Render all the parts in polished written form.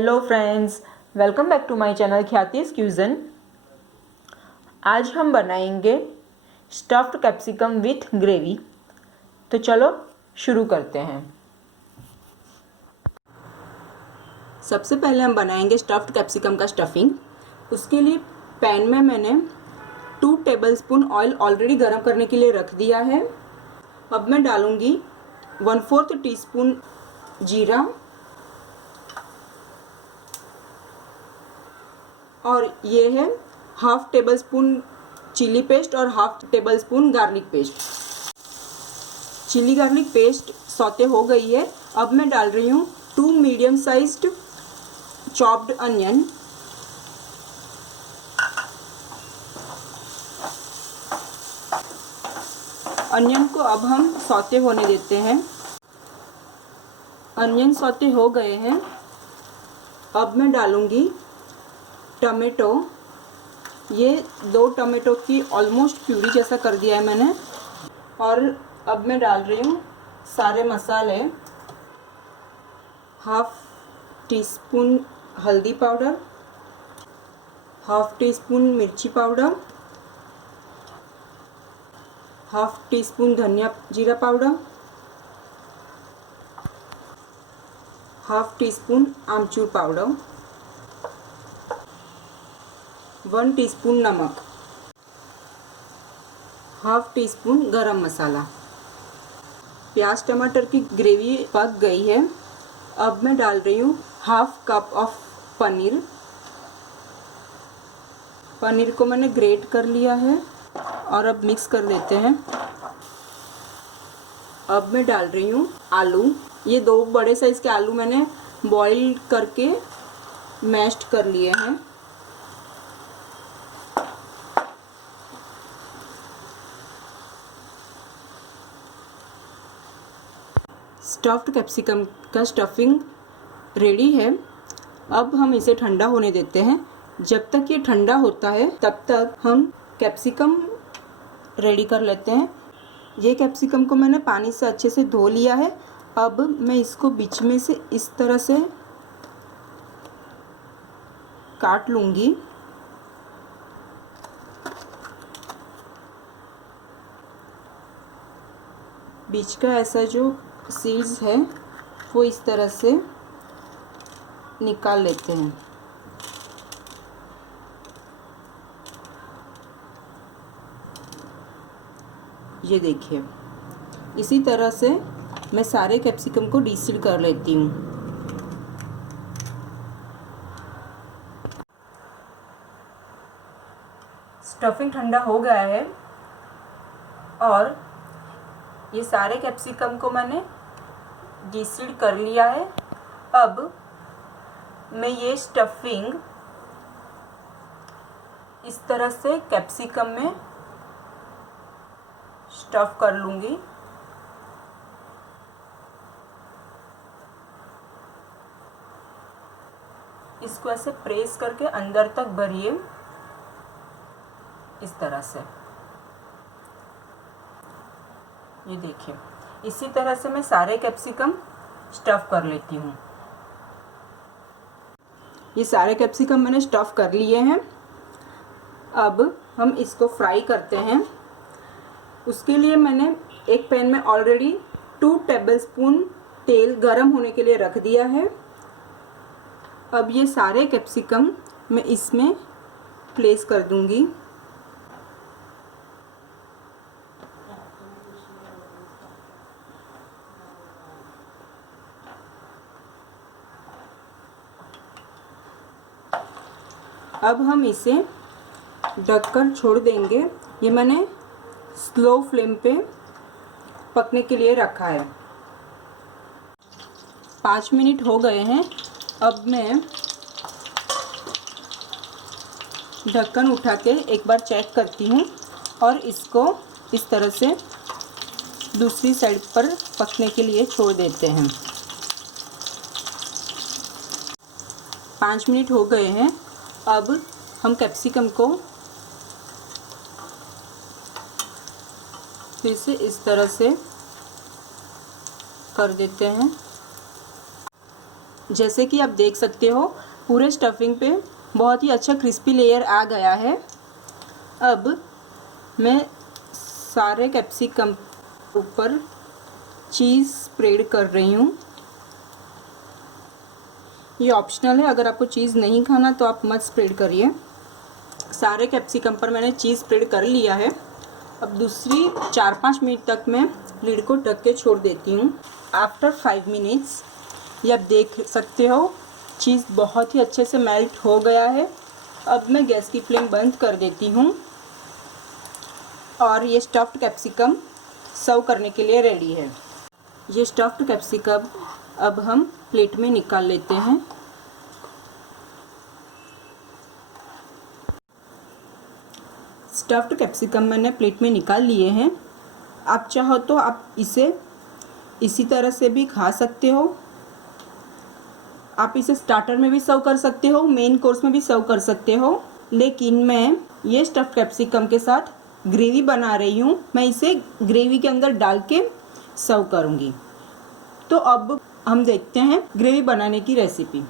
Hello friends, welcome back to my channel Khyati's cuisine. आज हम बनाएंगे स्टफ्ड कैप्सिकम विथ ग्रेवी। तो चलो शुरू करते हैं। सबसे पहले हम बनाएंगे स्टफ्ड कैप्सिकम का स्टफिंग। उसके लिए पैन में मैंने 2 टेबलस्पून ऑयल ऑलरेडी गर्म करने के लिए रख दिया है। अब मैं डालूंगी 1/4 टीस्पून जीरा और ये है 1/2 टेबलस्पून चिली पेस्ट और 1/2 tablespoon garlic paste. Chilli garlic paste saute हो गई है। अब मैं डाल रही हूँ 2 medium sized chopped onion. Onion को अब हम सौते होने देते हैं। अनियन सौते हो गए हैं। अब मैं डालूंगी टमेटो। ये 2 टमेटो की ऑलमोस्ट प्यूरी जैसा कर दिया है मैंने। और अब मैं डाल रही हूँ सारे मसाले। 1/2 टीस्पून हल्दी पाउडर, 1/2 टीस्पून मिर्ची पाउडर, 1/2 टीस्पून धनिया जीरा पाउडर, 1/2 टीस्पून आमचूर पाउडर, 1 टीस्पून नमक, 1/2 टीस्पून गरम मसाला। प्याज टमाटर की ग्रेवी पक गई है। अब मैं डाल रही हूँ 1/2 कप ऑफ पनीर। पनीर को मैंने ग्रेट कर लिया है और अब मिक्स कर देते हैं। अब मैं डाल रही हूँ आलू। ये 2 बड़े साइज़ के आलू मैंने बॉईल करके मैश्ड कर लिए हैं। स्टफ्ड कैप्सिकम का स्टफिंग रेडी है। अब हम इसे ठंडा होने देते हैं। जब तक ये ठंडा होता है तब तक हम कैप्सिकम रेडी कर लेते हैं। ये कैप्सिकम को मैंने पानी से अच्छे से धो लिया है। अब मैं इसको बीच में से इस तरह से काट लूँगी। बीच का ऐसा जो सीड्स है वो इस तरह से निकाल लेते हैं। ये देखिए, इसी तरह से मैं सारे कैप्सिकम को डीसीड कर लेती हूँ। स्टफिंग ठंडा हो गया है और ये सारे कैप्सिकम को मैंने डीसीड कर लिया है। अब मैं ये स्टफिंग इस तरह से कैप्सिकम में स्टफ कर लूँगी। इसको ऐसे प्रेस करके अंदर तक भरिए इस तरह से। ये देखिए, इसी तरह से मैं सारे कैप्सिकम स्टफ कर लेती हूँ। ये सारे कैप्सिकम मैंने स्टफ कर लिए हैं। अब हम इसको फ्राई करते हैं। उसके लिए मैंने एक पैन में ऑलरेडी 2 टेबलस्पून तेल गरम होने के लिए रख दिया है। अब ये सारे कैप्सिकम मैं इसमें प्लेस कर दूंगी। अब हम इसे ढककर छोड़ देंगे। ये मैंने स्लो फ्लेम पे पकने के लिए रखा है। 5 मिनट हो गए हैं। अब मैं ढक्कन उठा के एक बार चेक करती हूँ और इसको इस तरह से दूसरी साइड पर पकने के लिए छोड़ देते हैं। 5 मिनट हो गए हैं। अब हम कैप्सिकम को फिर से इस तरह से कर देते हैं। जैसे कि आप देख सकते हो पूरे स्टफिंग पे बहुत ही अच्छा क्रिस्पी लेयर आ गया है। अब मैं सारे कैप्सिकम ऊपर चीज़ स्प्रेड कर रही हूँ। ये ऑप्शनल है, अगर आपको चीज़ नहीं खाना तो आप मत स्प्रेड करिए। सारे कैप्सिकम पर मैंने चीज़ स्प्रेड कर लिया है। अब दूसरी 4-5 मिनट तक मैं लिड को ढक के छोड़ देती हूँ। आफ्टर 5 मिनट्स ये आप देख सकते हो चीज़ बहुत ही अच्छे से मेल्ट हो गया है। अब मैं गैस की फ्लेम बंद कर देती हूँ और ये स्टफ्ड कैप्सिकम सर्व करने के लिए रेडी है। ये स्टफ्ड कैप्सिकम अब हम प्लेट में निकाल लेते हैं। स्टफ्ड कैप्सिकम मैंने प्लेट में निकाल लिए हैं। आप चाहो तो आप इसे इसी तरह से भी खा सकते हो। आप इसे स्टार्टर में भी सर्व कर सकते हो, मेन कोर्स में भी सर्व कर सकते हो। लेकिन मैं ये स्टफ्ड कैप्सिकम के साथ ग्रेवी बना रही हूँ। मैं इसे ग्रेवी के अंदर डाल के सर्व करूँगी। तो अब हम देखते हैं ग्रेवी बनाने की रेसिपी।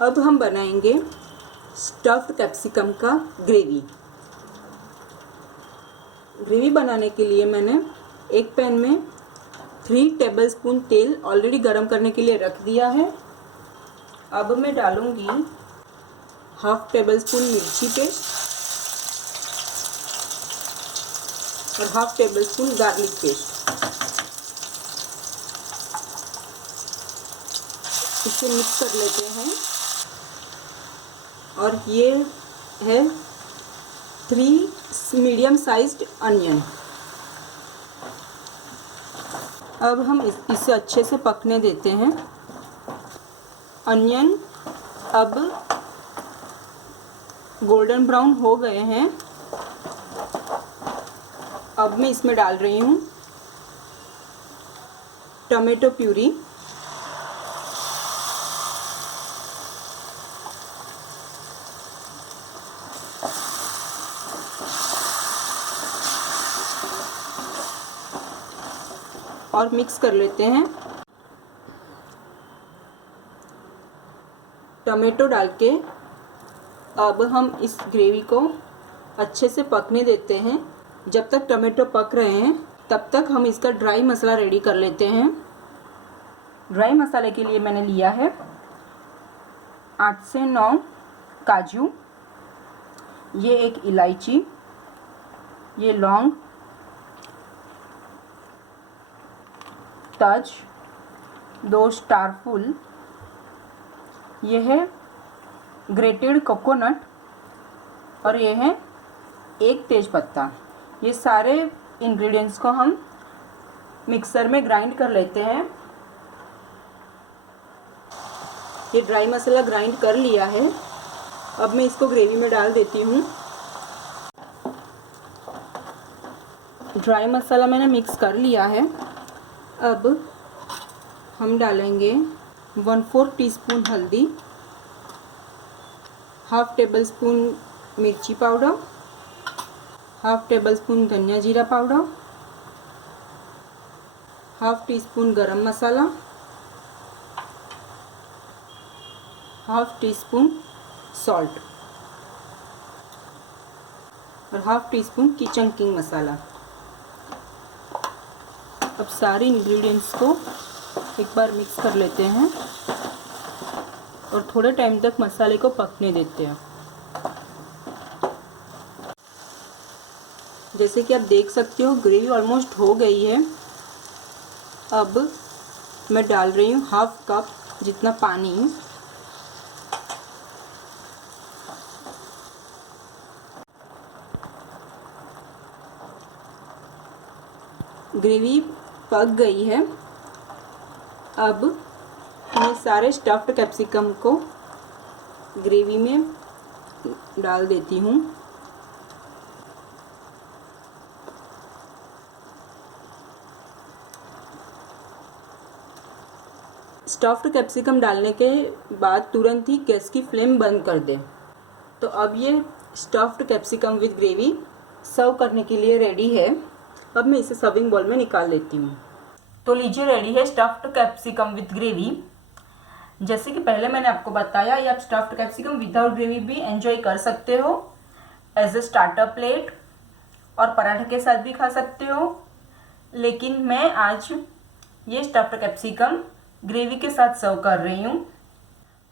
अब हम बनाएंगे स्टफ्ड कैप्सिकम का ग्रेवी। ग्रेवी बनाने के लिए मैंने एक पैन में 3 टेबलस्पून तेल ऑलरेडी गरम करने के लिए रख दिया है। अब मैं डालूंगी 1/2 टेबलस्पून मिर्ची पेस्ट और 1/2 टेबलस्पून गार्लिक पेस्ट। इसे मिक्स कर लेते हैं। और ये है 3 मीडियम साइज्ड अनियन। अब हम इसे अच्छे से पकने देते हैं। अनियन अब गोल्डन ब्राउन हो गए हैं। अब मैं इसमें डाल रही हूँ टमाटो प्यूरी, और मिक्स कर लेते हैं। टमाटो डाल के अब हम इस ग्रेवी को अच्छे से पकने देते हैं। जब तक टमाटो पक रहे हैं तब तक हम इसका ड्राई मसाला रेडी कर लेते हैं। ड्राई मसाले के लिए मैंने लिया है 8 से 9 काजू, ये एक इलायची, ये लौंग, तज, 2 स्टार फूल, यह है ग्रेटेड कोकोनट और यह है 1 तेज़पत्ता। ये सारे इंग्रेडिएंट्स को हम मिक्सर में ग्राइंड कर लेते हैं। ये ड्राई मसाला ग्राइंड कर लिया है। अब मैं इसको ग्रेवी में डाल देती हूँ। ड्राई मसाला मैंने मिक्स कर लिया है। अब हम डालेंगे 1/4 टीस्पून हल्दी, 1/2 टेबलस्पून मिर्ची पाउडर, 1/2 टेबलस्पून धनिया जीरा पाउडर, 1/2 टीस्पून गरम मसाला, 1/2 टीस्पून सॉल्ट और 1/2 टीस्पून किचन किंग मसाला। अब सारे इंग्रेडिएंट्स को एक बार मिक्स कर लेते हैं और थोड़े टाइम तक मसाले को पकने देते हैं। जैसे कि आप देख सकते हो ग्रेवी ऑलमोस्ट हो गई है। अब मैं डाल रही हूँ 1/2 कप जितना पानी। ग्रेवी पक गई है। अब मैं सारे स्टफ्ड कैप्सिकम को ग्रेवी में डाल देती हूँ। स्टफ्ड कैप्सिकम डालने के बाद तुरंत ही गैस की फ्लेम बंद कर दें। तो अब ये स्टफ्ड कैप्सिकम विद ग्रेवी सर्व करने के लिए रेडी है। अब मैं इसे सर्विंग बाउल में निकाल लेती हूँ। तो लीजिए रेडी है स्टफ्ड कैप्सिकम विथ ग्रेवी। जैसे कि पहले मैंने आपको बताया, ये आप स्टफ्ड कैप्सिकम विदाउट ग्रेवी भी एंजॉय कर सकते हो एज ए स्टार्टर प्लेट, और पराठे के साथ भी खा सकते हो। लेकिन मैं आज ये स्टफ्ड कैप्सिकम ग्रेवी के साथ सर्व कर रही हूँ।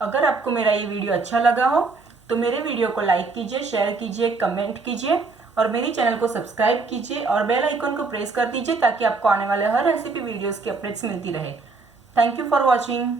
अगर आपको मेरा ये वीडियो अच्छा लगा हो तो मेरे वीडियो को लाइक कीजिए, शेयर कीजिए, कमेंट कीजिए और मेरी चैनल को सब्सक्राइब कीजिए और बेल आइकन को प्रेस कर दीजिए ताकि आपको आने वाले हर रेसिपी वीडियोस की अपडेट्स मिलती रहे। Thank you for watching.